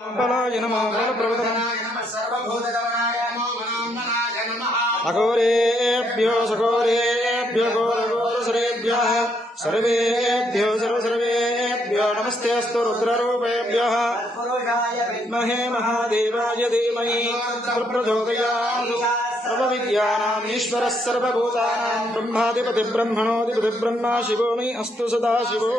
बलाय नमः बलप्रवदनाय नमः सर्वभूतगमनाय नमो मनोन्मनाय नमः अघोरेभ्यो सघोरेभ्यो घोरघोरसुरेभ्यः सर्वेभ्यो सर्वसर्वेभ्यो नमस्ते अस्तु रुद्ररूपेभ्यः विद्महे महादेवाय धीमहि प्रचोदयात् सर्वविद्यानाम् ईश्वरः सर्वभूतानां ब्रह्माधिपतिब्रह्मणोऽधिपतिब्रह्मा शिवो मयि अस्तु सदा शिवो